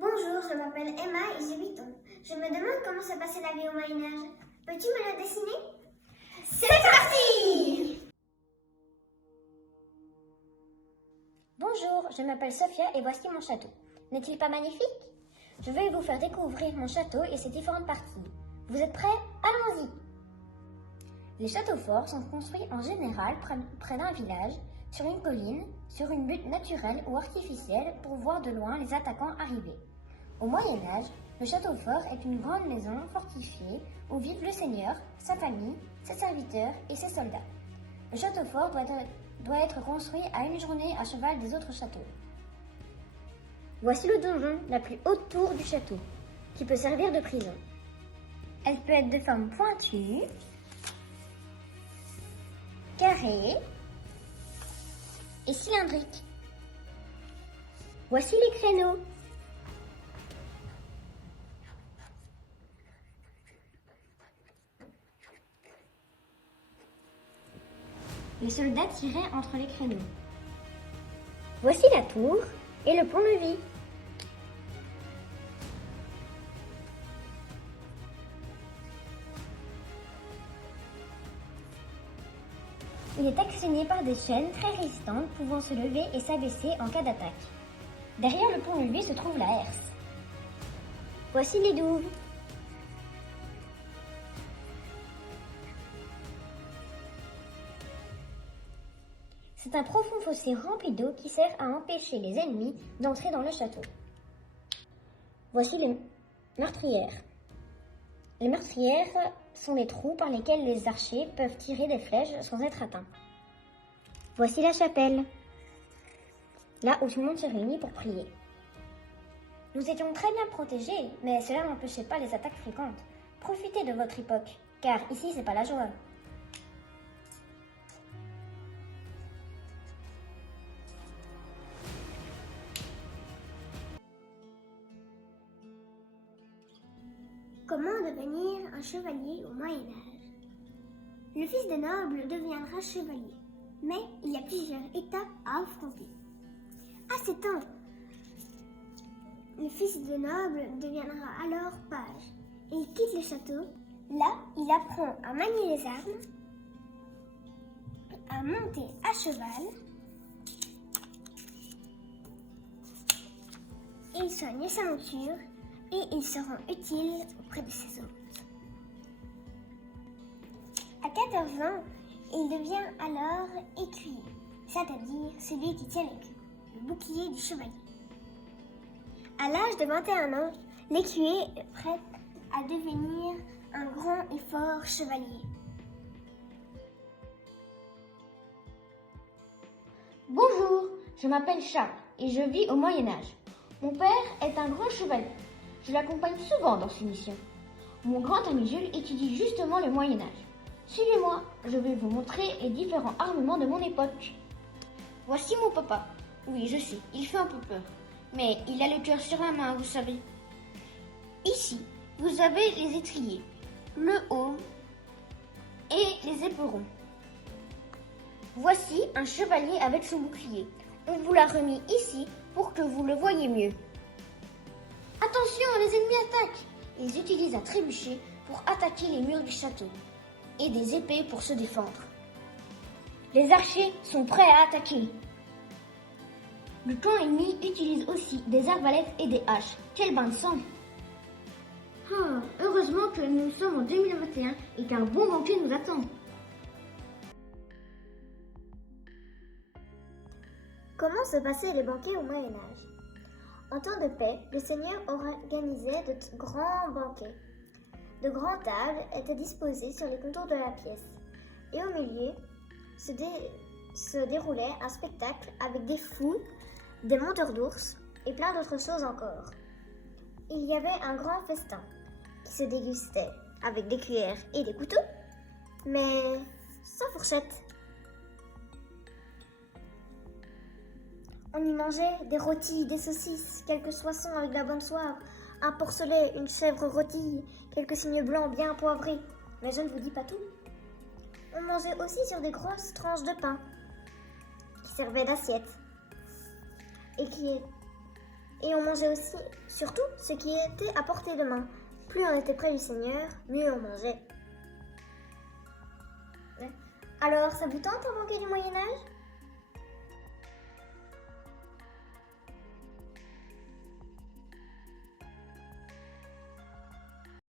Bonjour, je m'appelle Emma et j'ai 8 ans. Je me demande comment se passait la vie au Moyen-Âge. Peux-tu me le dessiner? C'est parti! Bonjour, je m'appelle Sophia et voici mon château. N'est-il pas magnifique? Je vais vous faire découvrir mon château et ses différentes parties. Vous êtes prêts? Allons-y! Les châteaux forts sont construits en général près d'un village, sur une colline, sur une butte naturelle ou artificielle pour voir de loin les attaquants arriver. Au Moyen-Âge, le château fort est une grande maison fortifiée où vivent le seigneur, sa famille, ses serviteurs et ses soldats. Le château fort doit être construit à une journée à cheval des autres châteaux. Voici le donjon, la plus haute tour du château, qui peut servir de prison. Elle peut être de forme pointue, carrée et cylindrique. Voici les créneaux. Les soldats tiraient entre les créneaux. Voici la tour et le pont-levis. Il est actionné par des chaînes très résistantes pouvant se lever et s'abaisser en cas d'attaque. Derrière le pont-levis se trouve la herse. Voici les douves. C'est un profond fossé rempli d'eau qui sert à empêcher les ennemis d'entrer dans le château. Voici les meurtrières. Les meurtrières sont des trous par lesquels les archers peuvent tirer des flèches sans être atteints. Voici la chapelle, là où tout le monde se réunit pour prier. Nous étions très bien protégés, mais cela n'empêchait pas les attaques fréquentes. Profitez de votre époque, car ici c'est pas la joie. Comment devenir un chevalier au Moyen-Âge? Le fils de noble deviendra chevalier, mais il y a plusieurs étapes à affronter. À 7 ans, le fils de noble deviendra alors page et il quitte le château. Là, il apprend à manier les armes, à monter à cheval, et il soigne sa monture et il se rend utile auprès de ses hôtes. À 14 ans, il devient alors écuyer, c'est-à-dire celui qui tient le bouclier du chevalier. À l'âge de 21 ans, l'écuyer est prêt à devenir un grand et fort chevalier. Bonjour, je m'appelle Charles et je vis au Moyen-Âge. Mon père est un grand chevalier. Je l'accompagne souvent dans ses missions. Mon grand ami Jules étudie justement le Moyen-Âge. Suivez-moi, je vais vous montrer les différents armements de mon époque. Voici mon papa. Oui, je sais, il fait un peu peur. Mais il a le cœur sur la main, vous savez. Ici, vous avez les étriers, le aume et les éperons. Voici un chevalier avec son bouclier. On vous l'a remis ici pour que vous le voyiez mieux. Attention, les ennemis attaquent! Ils utilisent un trébuchet pour attaquer les murs du château et des épées pour se défendre. Les archers sont prêts à attaquer. Le camp ennemi utilise aussi des arbalètes et des haches. Quel bain de sang! Heureusement que nous sommes en 2021 et qu'un bon banquet nous attend. Comment se passaient les banquets au Moyen-Âge? En temps de paix, le seigneur organisait de grands banquets. De grandes tables étaient disposées sur les contours de la pièce. Et au milieu se déroulait un spectacle avec des fous, des monteurs d'ours et plein d'autres choses encore. Il y avait un grand festin qui se dégustait avec des cuillères et des couteaux, mais sans fourchette. On y mangeait des rôtis, des saucisses, quelques soissons avec de la bonne soie, un porcelet, une chèvre rôtie, quelques cygnes blancs bien poivrés. Mais je ne vous dis pas tout. On mangeait aussi sur des grosses tranches de pain qui servaient d'assiette et qui Et on mangeait aussi, surtout, ce qui était à portée de main. Plus on était près du Seigneur, mieux on mangeait. Alors, ça vous tente un banquet du Moyen-Âge ?